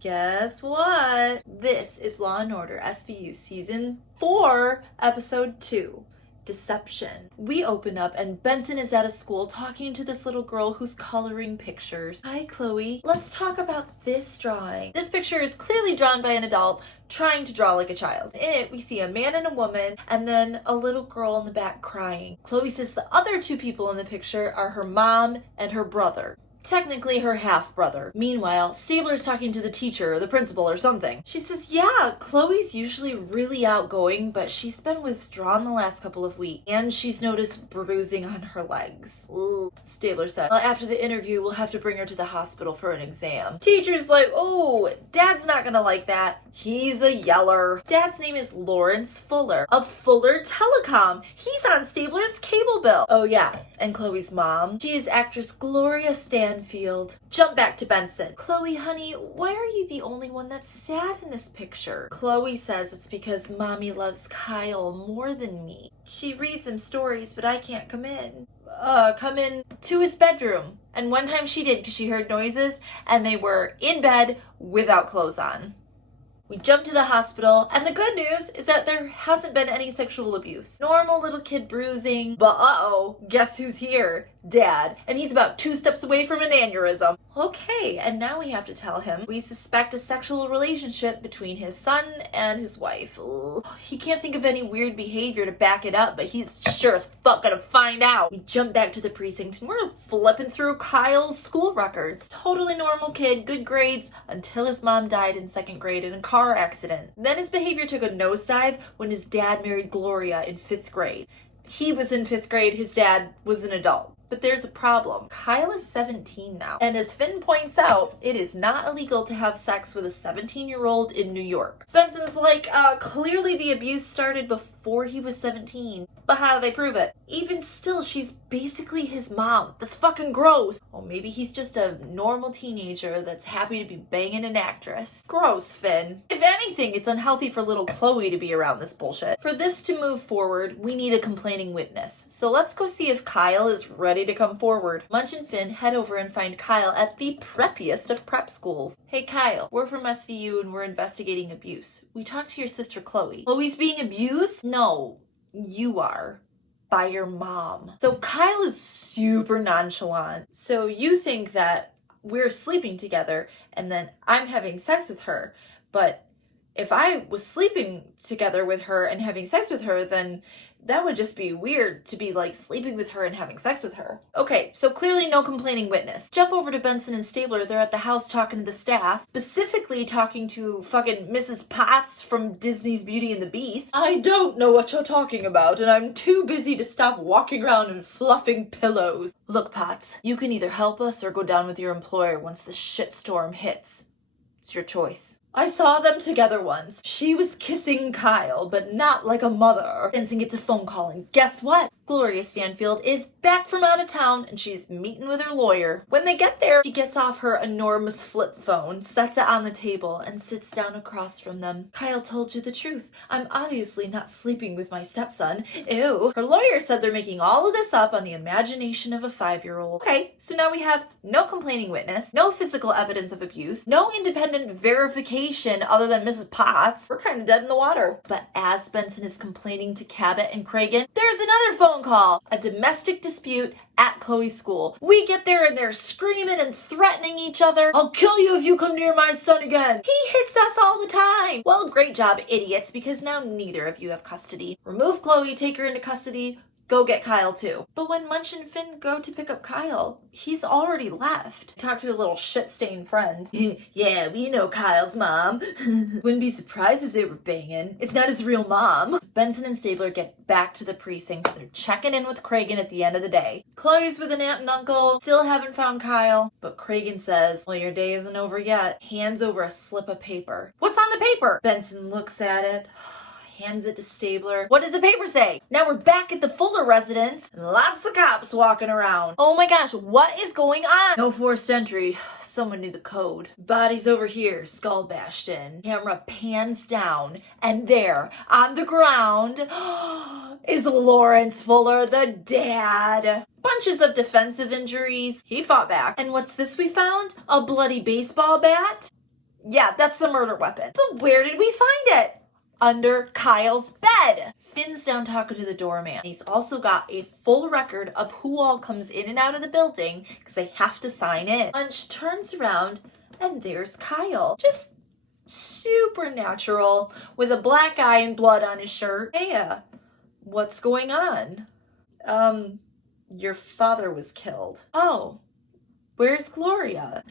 Guess what? This is Law & Order SVU Season 4, Episode 2, Deception. We open up and Benson is at a school talking to this little girl who's coloring pictures. Hi, Chloe. Let's talk about this drawing. This picture is clearly drawn by an adult trying to draw like a child. In it, we see a man and a woman and then a little girl in the back crying. Chloe says the other two people in the picture are her mom and her brother. Technically her half-brother. Meanwhile, Stabler's talking to the teacher or the principal or something. She says, yeah, Chloe's usually really outgoing, but she's been withdrawn the last couple of weeks, and she's noticed bruising on her legs. Ooh. Stabler said, well, after the interview, we'll have to bring her to the hospital for an exam. Teacher's like, oh, Dad's not gonna like that. He's a yeller. Dad's name is Lawrence Fuller of Fuller Telecom. He's on Stabler's cable bill. Oh yeah, and Chloe's mom, she is actress Gloria Stanfield. Jump back to Benson. Chloe, honey, why are you the only one that's sad in this picture? Chloe says it's because mommy loves Kyle more than me. She reads him stories, but I can't come in. Come in to his bedroom. And one time she did because she heard noises and they were in bed without clothes on. We jump to the hospital, and the good news is that there hasn't been any sexual abuse. Normal little kid bruising, but uh-oh, guess who's here? Dad. And he's about 2 steps away from an aneurysm. Okay, and now we have to tell him we suspect a sexual relationship between his son and his wife. Ugh. He can't think of any weird behavior to back it up, but he's sure as fuck gonna find out. We jump back to the precinct, and we're flipping through Kyle's school records. Totally normal kid, good grades, until his mom died in 2nd grade in a car accident. Then his behavior took a nosedive when his dad married Gloria in 5th grade. He was in 5th grade, his dad was an adult. But there's a problem. Kyle is 17 now. And as Finn points out, it is not illegal to have sex with a 17-year-old in New York. Benson's like, clearly the abuse started before he was 17. But how do they prove it? Even still, she's basically his mom. That's fucking gross. Well, maybe he's just a normal teenager that's happy to be banging an actress. Gross, Finn. If anything, it's unhealthy for little Chloe to be around this bullshit. For this to move forward, we need a complaining witness. So let's go see if Kyle is ready to come forward. Munch and Finn head over and find Kyle at the preppiest of prep schools. Hey Kyle, we're from SVU and we're investigating abuse. We talked to your sister Chloe. Chloe's being abused? No. You are. By your mom. So Kyle is super nonchalant. So you think that we're sleeping together and then I'm having sex with her. But if I was sleeping together with her and having sex with her, then that would just be weird to be like sleeping with her and having sex with her. Okay, so clearly no complaining witness. Jump over to Benson and Stabler. They're at the house talking to the staff, specifically talking to fucking Mrs. Potts from Disney's Beauty and the Beast. I don't know what you're talking about, and I'm too busy to stop walking around and fluffing pillows. Look, Potts, you can either help us or go down with your employer once the shitstorm hits. It's your choice. I saw them together once. She was kissing Kyle, but not like a mother. Benson gets a phone call, and guess what? Gloria Stanfield is back from out of town, and she's meeting with her lawyer. When they get there, she gets off her enormous flip phone, sets it on the table, and sits down across from them. Kyle told you the truth. I'm obviously not sleeping with my stepson. Ew. Her lawyer said they're making all of this up on the imagination of a 5-year-old. Okay, so now we have no complaining witness, no physical evidence of abuse, no independent verification other than Mrs. Potts. We're kind of dead in the water. But as Benson is complaining to Cabot and Cragen, there's another phone call. A domestic dispute at Chloe's school. We get there and they're screaming and threatening each other. I'll kill you if you come near my son again. He hits us all the time. Well, great job, idiots, because now neither of you have custody. Remove Chloe, take her into custody. Go get Kyle too. But when Munch and Finn go to pick up Kyle, he's already left. Talk to his little shit-stained friends. Yeah, we know Kyle's mom. Wouldn't be surprised if they were banging. It's not his real mom. Benson and Stabler get back to the precinct. They're checking in with Cragen at the end of the day. Chloe's with an aunt and uncle. Still haven't found Kyle. But Cragen says, well, your day isn't over yet. Hands over a slip of paper. What's on the paper? Benson looks at it. Hands it to Stabler. What does the paper say? Now we're back at the Fuller residence. And lots of cops walking around. Oh my gosh, what is going on? No forced entry. Someone knew the code. Body's over here, skull bashed in. Camera pans down, and there, on the ground, is Lawrence Fuller, the dad. Bunches of defensive injuries. He fought back. And what's this we found? A bloody baseball bat? Yeah, that's the murder weapon. But where did we find it? Under Kyle's bed. Finn's down talking to the doorman. He's also got a full record of who all comes in and out of the building because they have to sign in. Munch turns around and there's Kyle. Just supernatural with a black eye and blood on his shirt. Hey, what's going on? Your father was killed. Oh, where's Gloria?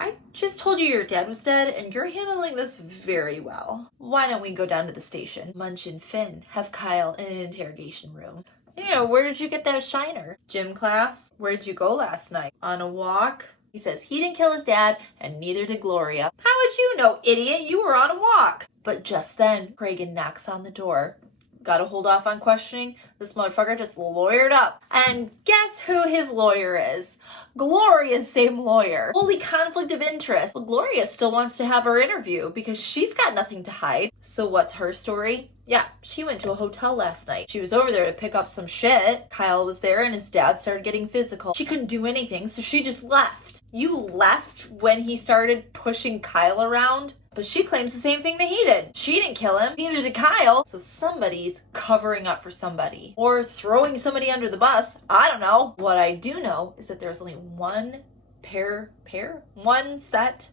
I just told you your dad was dead, and you're handling this very well. Why don't we go down to the station? Munch and Finn have Kyle in an interrogation room. Yeah, where did you get that shiner? Gym class? Where'd you go last night? On a walk? He says he didn't kill his dad, and neither did Gloria. How would you know, idiot? You were on a walk. But just then, Cragen knocks on the door. Gotta hold off on questioning. This motherfucker just lawyered up. And guess who his lawyer is? Gloria's same lawyer. Holy conflict of interest. But Gloria still wants to have her interview because she's got nothing to hide. So what's her story? Yeah, she went to a hotel last night. She was over there to pick up some shit. Kyle was there and his dad started getting physical. She couldn't do anything, so she just left. You left when he started pushing Kyle around? But she claims the same thing that he did. She didn't kill him, neither did Kyle. So somebody's covering up for somebody. Or throwing somebody under the bus. I don't know. What I do know is that there's only one set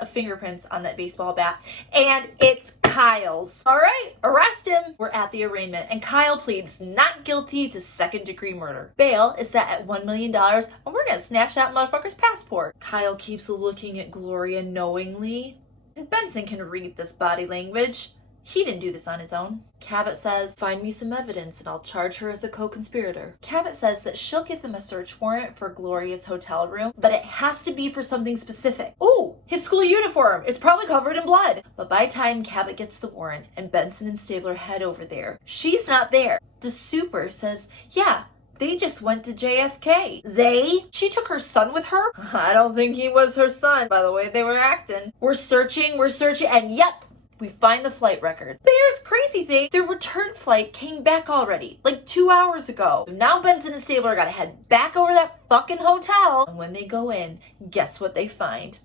of fingerprints on that baseball bat. And it's Kyle's. All right, arrest him. We're at the arraignment and Kyle pleads not guilty to second-degree murder. Bail is set at $1 million and we're gonna snatch that motherfucker's passport. Kyle keeps looking at Gloria knowingly. And Benson can read this body language. He didn't do this on his own. Cabot says, find me some evidence and I'll charge her as a co-conspirator. Cabot says that she'll give them a search warrant for Gloria's hotel room, but it has to be for something specific. Ooh, his school uniform. It's probably covered in blood. But by the time Cabot gets the warrant and Benson and Stabler head over there, she's not there. The super says, yeah, they just went to JFK. They? She took her son with her? I don't think he was her son, by the way they were acting. We're searching, and yep, we find the flight record. But here's the crazy thing, their return flight came back already, like 2 hours ago. So now Benson and Stabler gotta head back over to that fucking hotel. And when they go in, guess what they find?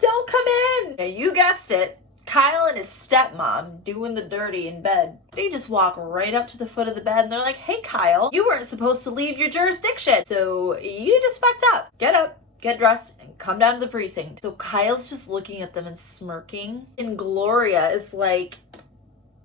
Don't come in! Yeah, you guessed it. Kyle and his stepmom doing the dirty in bed. They just walk right up to the foot of the bed and they're like, hey Kyle, you weren't supposed to leave your jurisdiction, so you just fucked up. Get up, get dressed, and come down to the precinct. So Kyle's just looking at them and smirking. And Gloria is like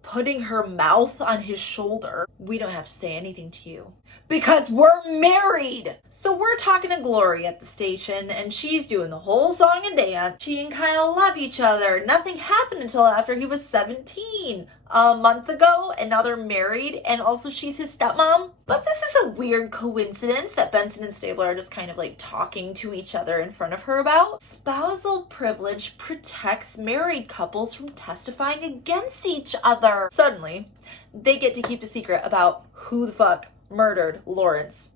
putting her mouth on his shoulder. We don't have to say anything to you because we're married. So we're talking to Gloria at the station and she's doing the whole song and dance. She and Kyle love each other. Nothing happened until after he was 17 a month ago and now they're married and also she's his stepmom. But this is a weird coincidence that Benson and Stabler are just kind of like talking to each other in front of her about. Spousal privilege protects married couples from testifying against each other. Suddenly, they get to keep the secret about who the fuck murdered Lawrence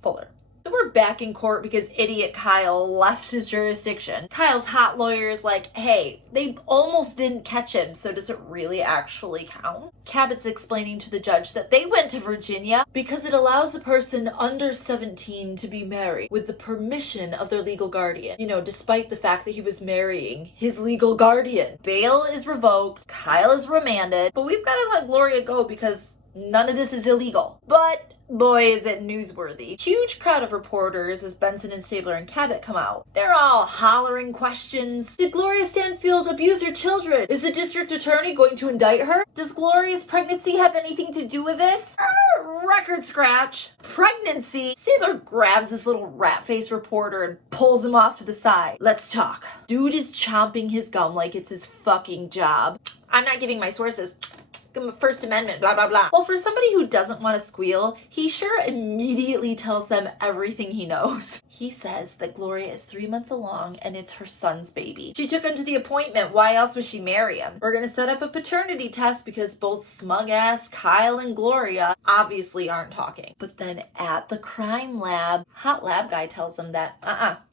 Fuller. So we're back in court because idiot Kyle left his jurisdiction. Kyle's hot lawyer is like, hey, they almost didn't catch him, so does it really actually count? Cabot's explaining to the judge that they went to Virginia because it allows a person under 17 to be married with the permission of their legal guardian. You know, despite the fact that he was marrying his legal guardian. Bail is revoked, Kyle is remanded, but we've got to let Gloria go because none of this is illegal. But boy, is it newsworthy. Huge crowd of reporters as Benson and Stabler and Cabot come out. They're all hollering questions. Did Gloria Stanfield abuse her children? Is the district attorney going to indict her? Does Gloria's pregnancy have anything to do with this? Record scratch. Pregnancy? Stabler grabs this little rat-faced reporter and pulls him off to the side. Let's talk. Dude is chomping his gum like it's his fucking job. I'm not giving my sources. First Amendment, blah, blah, blah. Well, for somebody who doesn't want to squeal, he sure immediately tells them everything he knows. He says that Gloria is 3 months along and it's her son's baby. She took him to the appointment. Why else would she marry him? We're gonna set up a paternity test because both smug-ass Kyle and Gloria obviously aren't talking. But then at the crime lab, hot lab guy tells them that,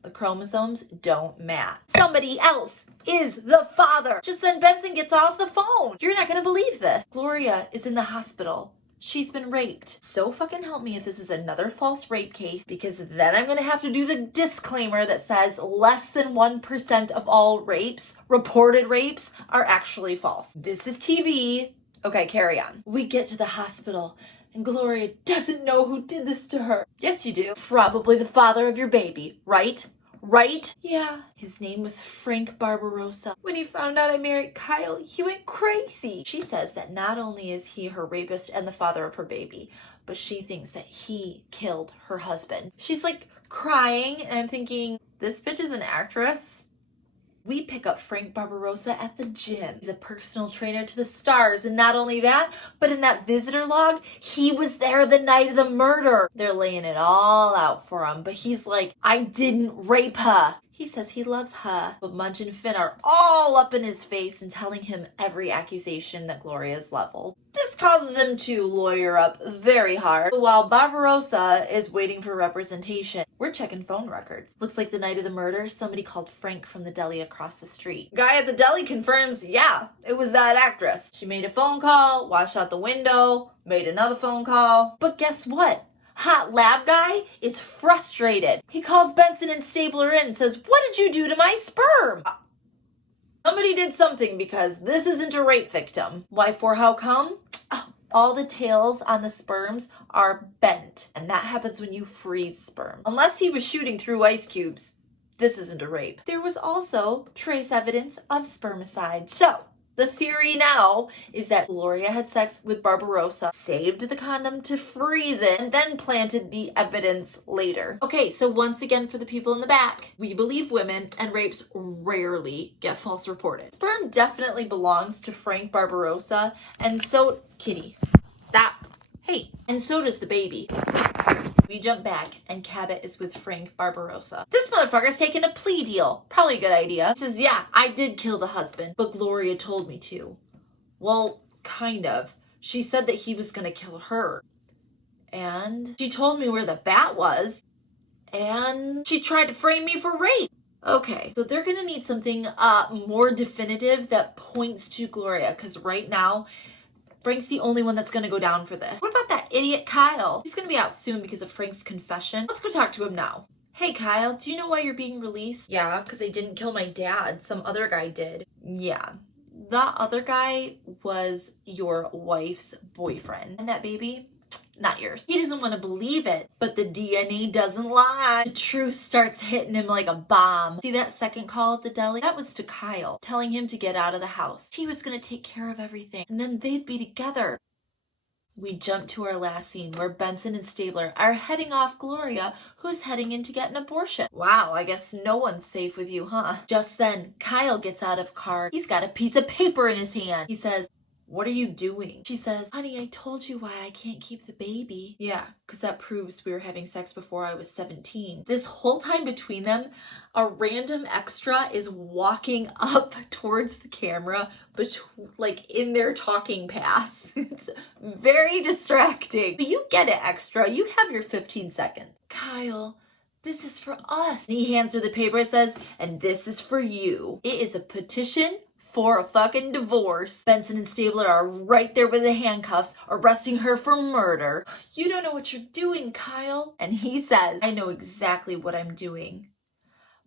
the chromosomes don't match. Somebody else is the father. Just then Benson gets off the phone. You're not gonna believe this. Gloria is in the hospital she's been raped. So fucking help me if this is another false rape case, because then I'm gonna have to do the disclaimer that says less than 1% of all rapes, reported rapes, are actually false. This is TV. Okay, carry on. We get to the hospital and Gloria doesn't know who did this to her. Yes, you do. Probably the father of your baby, right? Right? Yeah. His name was Frank Barbarossa. When he found out I married Kyle, he went crazy. She says that not only is he her rapist and the father of her baby, but she thinks that he killed her husband. She's like crying, and I'm thinking, this bitch is an actress. We pick up Frank Barbarossa at the gym. He's a personal trainer to the stars, and not only that, but in that visitor log, he was there the night of the murder. They're laying it all out for him, but he's like, I didn't rape her. He says he loves her, but Munch and Finn are all up in his face and telling him every accusation that Gloria's leveled. This causes him to lawyer up very hard, while Barbarossa is waiting for representation. We're checking phone records. Looks like the night of the murder, somebody called Frank from the deli across the street. Guy at the deli confirms, yeah, it was that actress. She made a phone call, watched out the window, made another phone call. But guess what? Hot lab guy is frustrated. He calls Benson and Stabler in and says, what did you do to my sperm? Somebody did something, because this isn't a rape victim. Why for? How come? All the tails on the sperms are bent, and that happens when you freeze sperm. Unless he was shooting through ice cubes, this isn't a rape. There was also trace evidence of spermicide. So, the theory now is that Gloria had sex with Barbarossa, saved the condom to freeze it, and then planted the evidence later. Okay, so once again for the people in the back, we believe women, and rapes rarely get false reported. Sperm definitely belongs to Frank Barbarossa, and so, Kitty, stop. Hey, and so does the baby. We jump back, and Cabot is with Frank Barbarossa. This motherfucker's taking a plea deal. Probably a good idea. He says, yeah, I did kill the husband, but Gloria told me to. Well, kind of. She said that he was gonna kill her. And she told me where the bat was. And she tried to frame me for rape. Okay, so they're gonna need something more definitive that points to Gloria, because right now, Frank's the only one that's gonna go down for this. What about that idiot Kyle? He's gonna be out soon because of Frank's confession. Let's go talk to him now. Hey Kyle, do you know why you're being released? Yeah, because I didn't kill my dad. Some other guy did. Yeah. That other guy was your wife's boyfriend. And that baby? Not yours. He doesn't want to believe it, but the DNA doesn't lie. The truth starts hitting him like a bomb. See that second call at the deli? That was to Kyle, telling him to get out of the house. He was going to take care of everything, and then they'd be together. We jump to our last scene where Benson and Stabler are heading off Gloria, who's heading in to get an abortion. Wow, I guess no one's safe with you, huh? Just then, Kyle gets out of car. He's got a piece of paper in his hand. He says, what are you doing? She says, honey, I told you why I can't keep the baby. Yeah, because that proves we were having sex before I was 17. This whole time between them, a random extra is walking up towards the camera, like in their talking path. It's very distracting. But you get it, extra. You have your 15 seconds. Kyle, this is for us. And he hands her the paper and says, and this is for you. It is a petition for a fucking divorce. Benson and Stabler are right there with the handcuffs, arresting her for murder. You don't know what you're doing, Kyle. And he says, I know exactly what I'm doing.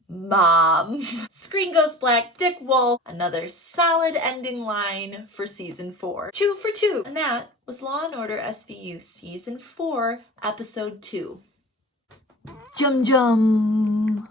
Mom. Screen goes black, Dick Wolf. Another solid ending line for season 4. 2 for 2. And that was Law & Order SVU season 4, episode 2. Jum jum.